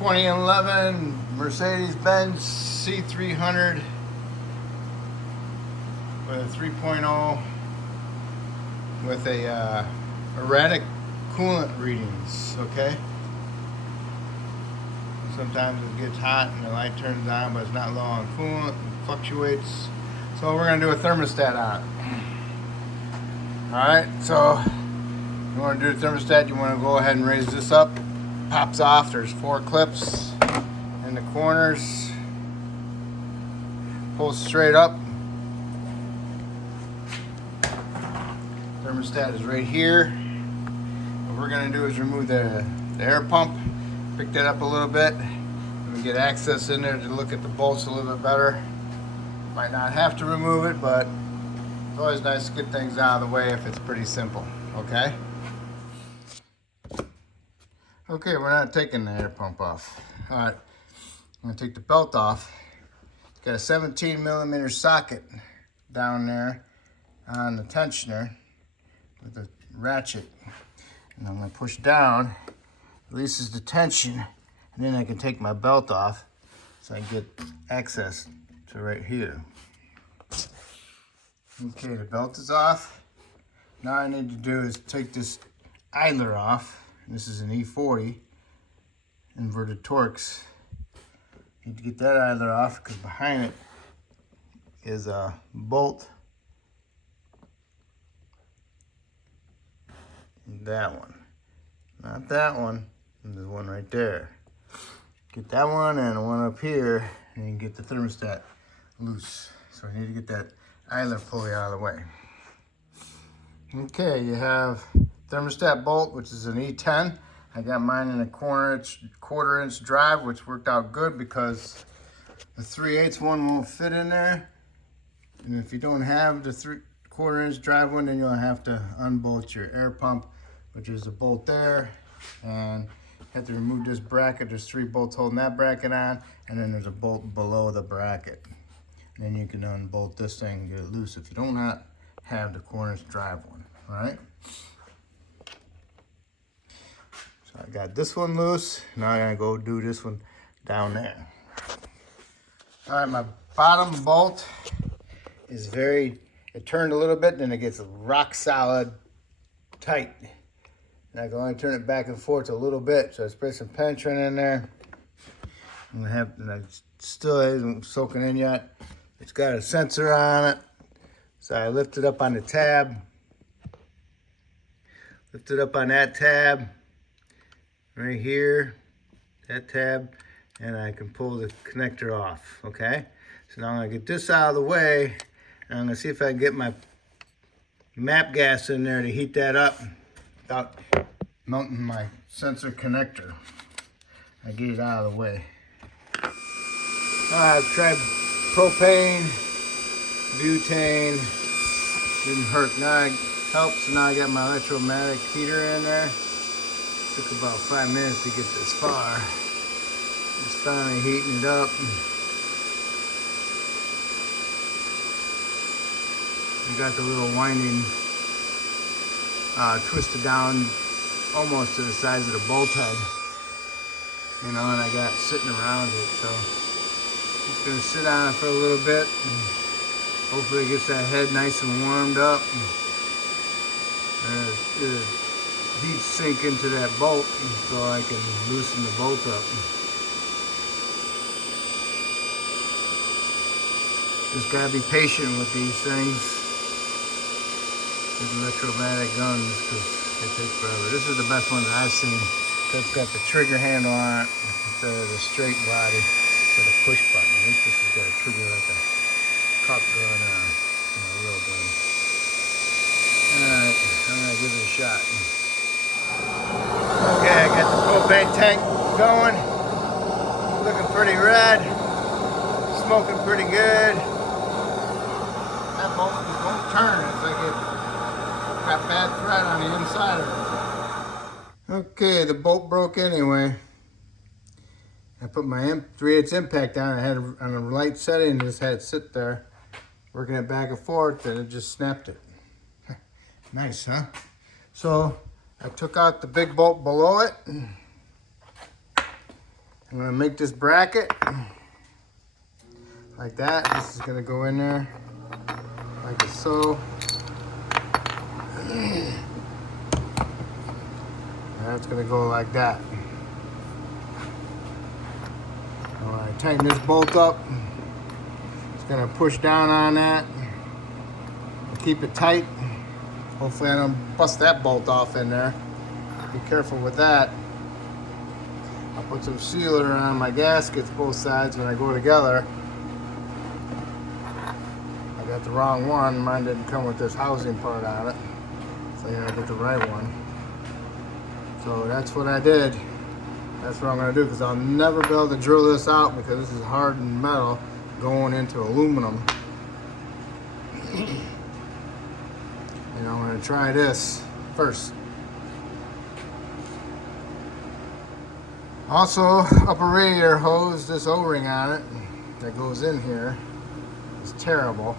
2011 Mercedes-Benz C300 with a 3.0 with a erratic coolant readings, okay? Sometimes it gets hot and the light turns on, but it's not low on coolant, it fluctuates. So we're gonna do a thermostat on it. All right, so you wanna do the thermostat, you wanna go ahead and raise this up. Pops off, there's 4 clips in the corners. Pulls straight up. Thermostat is right here. What we're gonna do is remove the air pump, pick that up a little bit, and we get access in there to look at the bolts a little bit better. Might not have to remove it, but it's always nice to get things out of the way if it's pretty simple, okay? Okay, we're not taking the air pump off. All right, I'm gonna take the belt off. It's got a 17mm socket down there on the tensioner with a ratchet. And I'm gonna push down, releases the tension, and then I can take my belt off so I get access to right here. Okay, the belt is off. Now I need to do is take this idler off. This is an E40 inverted Torx. Need to get that idler off because behind it is a bolt. That one, not that one. There's one right there. Get that one and the one up here, and you can get the thermostat loose. So I need to get that idler pulley out of the way. Okay, you have thermostat bolt, which is an E10. I got mine in a quarter-inch drive, which worked out good because the 3/8 one won't fit in there. And if you don't have the 3/4-inch drive one, then you'll have to unbolt your air pump, which is a bolt there. And you have to remove this bracket. There's 3 bolts holding that bracket on, and then there's a bolt below the bracket. And then you can unbolt this thing and get it loose if you do not have the quarter-inch drive one, all right? So I got this one loose. Now I'm gonna go do this one down there. All right, my bottom bolt is it turned a little bit, then it gets rock solid tight. And I can only turn it back and forth a little bit, so I spray some penetrant in there. And I still isn't soaking in yet. It's got a sensor on it. So I lift it up on the tab. Lift it up on that tab. Right here, that tab, and I can pull the connector off, okay? So now I'm gonna get this out of the way, and I'm gonna see if I can get my MAP gas in there to heat that up without melting my sensor connector. I get it out of the way. I've tried propane, butane, didn't hurt. Now it helps, so now I got my electromagnetic heater in there. Took about 5 minutes to get this far. Just finally heating it up. I got the little winding twisted down almost to the size of the bolt head. You know, and I got sitting around it. So just gonna sit on it for a little bit. And hopefully it gets that head nice and warmed up. And heat sink into that bolt so I can loosen the bolt up. Just gotta be patient with these things, these electromagnetic guns, because they take forever. This is the best one that I've seen. That's got the trigger handle on it instead of the straight body with a push button. At least this has got a trigger like a cup gun or a real gun. Alright, I'm gonna give it a shot. Okay, I got the propane tank going. Looking pretty red. Smoking pretty good. That bolt won't turn. It's like it got bad thread on the inside of it. Okay, the bolt broke anyway. I put my 3/8 impact on. I had it on a light setting and just had it sit there, working it back and forth, and it just snapped it. Nice, huh? So I took out the big bolt below it. I'm gonna make this bracket like that. This is gonna go in there like so. And that's gonna go like that. And when I tighten this bolt up, it's gonna push down on that. Keep it tight. Hopefully I don't bust that bolt off in there. Be careful with that. I'll put some sealer on my gaskets both sides when I go together. I got the wrong one. Mine didn't come with this housing part on it. So I gotta get the right one. So that's what I did. That's what I'm gonna do, because I'll never be able to drill this out because this is hardened metal going into aluminum. And I'm gonna try this first. Also, upper radiator hose, this O-ring on it that goes in here is terrible.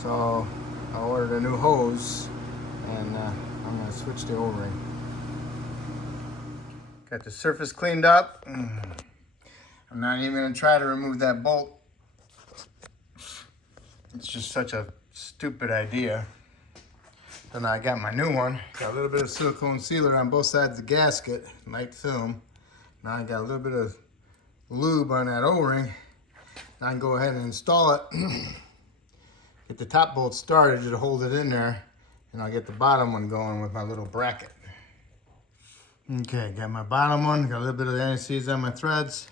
So I ordered a new hose, and I'm gonna switch the O-ring. Got the surface cleaned up. I'm not even gonna try to remove that bolt. It's just such a stupid idea. So now I got my new one. Got a little bit of silicone sealer on both sides of the gasket, light film. Now I got a little bit of lube on that O-ring. Now I can go ahead and install it. Get the top bolt started to hold it in there, and I'll get the bottom one going with my little bracket. Okay, got my bottom one. Got a little bit of anti-seize on my threads.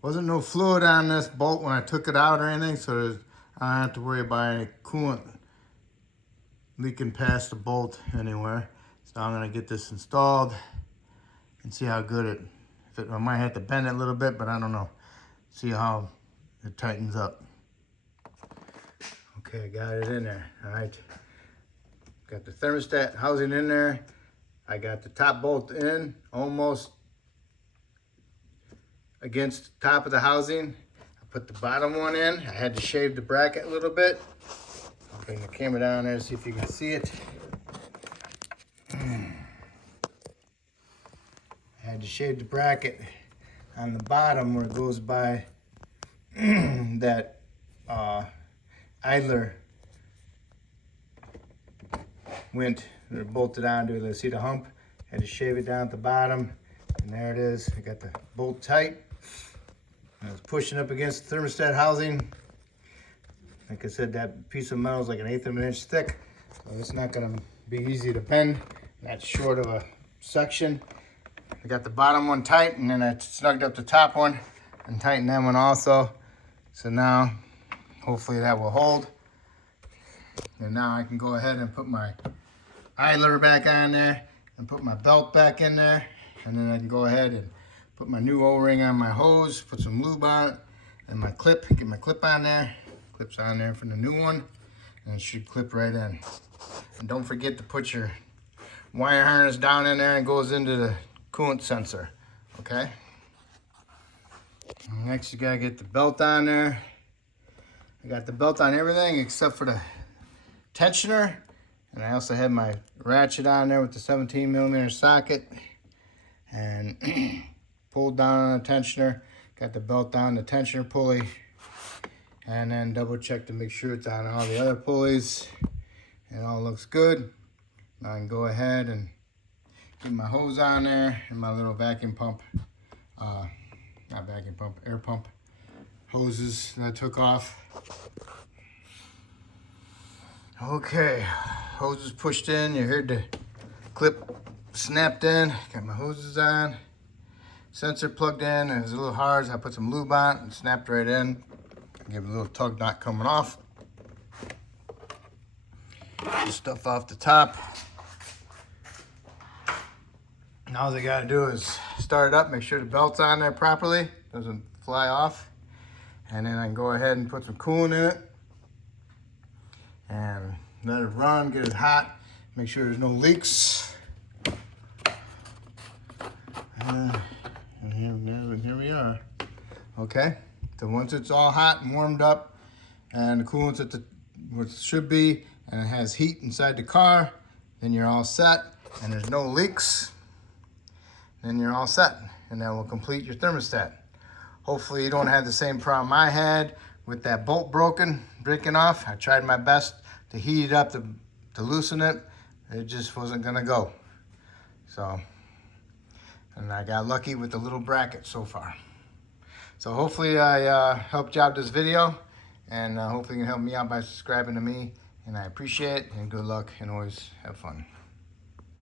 Wasn't no fluid on this bolt when I took it out or anything, so I don't have to worry about any coolant leaking past the bolt anywhere. So I'm gonna get this installed and see how good it. I might have to bend it a little bit, but I don't know. See how it tightens up. Okay, got it in there. All right. Got the thermostat housing in there. I got the top bolt in, almost against the top of the housing. I put the bottom one in. I had to shave the bracket a little bit. I'll bring the camera down there, see if you can see it. I had to shave the bracket on the bottom where it goes by that idler went. They're bolted onto it. See the hump? Had to shave it down at the bottom, and there it is. I got the bolt tight. I was pushing up against the thermostat housing. Like I said, that piece of metal is like 1/8 of an inch thick, so it's not going to be easy to bend. That's short of a section. I got the bottom one tight, and then I snugged up the top one and tightened that one also. So now, hopefully that will hold. And now I can go ahead and put my idler back on there and put my belt back in there. And then I can go ahead and put my new O-ring on my hose, put some lube on it, and my clip, get my clip on there. Clip's on there for the new one, and it should clip right in. And don't forget to put your wire harness down in there and goes into the coolant sensor, okay? Next, you gotta get the belt on there. I got the belt on everything except for the tensioner, and I also had my ratchet on there with the 17mm socket, and pulled down on the tensioner. Got the belt on the tensioner pulley, and then double check to make sure it's on all the other pulleys. It all looks good. Now I can go ahead and get my hose on there and my little vacuum pump, not vacuum pump, air pump hoses that I took off. Okay, hoses pushed in. You heard the clip snapped in. Got my hoses on. Sensor plugged in. It was a little hard, so I put some lube on it and snapped right in. Give it a little tug, not coming off. Just stuff off the top. Now all I gotta do is start it up, make sure the belt's on there properly, doesn't fly off. And then I can go ahead and put some coolant in it and let it run, get it hot, make sure there's no leaks. And here we are. Okay, so once it's all hot and warmed up and the coolant's at what it should be, and it has heat inside the car, then you're all set, and there's no leaks, then you're all set, and that will complete your thermostat. Hopefully you don't have the same problem I had with that bolt breaking off. I tried my best to heat it up to loosen it. It just wasn't gonna go. So, and I got lucky with the little bracket so far. So hopefully I helped you out this video, and hopefully you can help me out by subscribing to me. And I appreciate it, and good luck, and always have fun.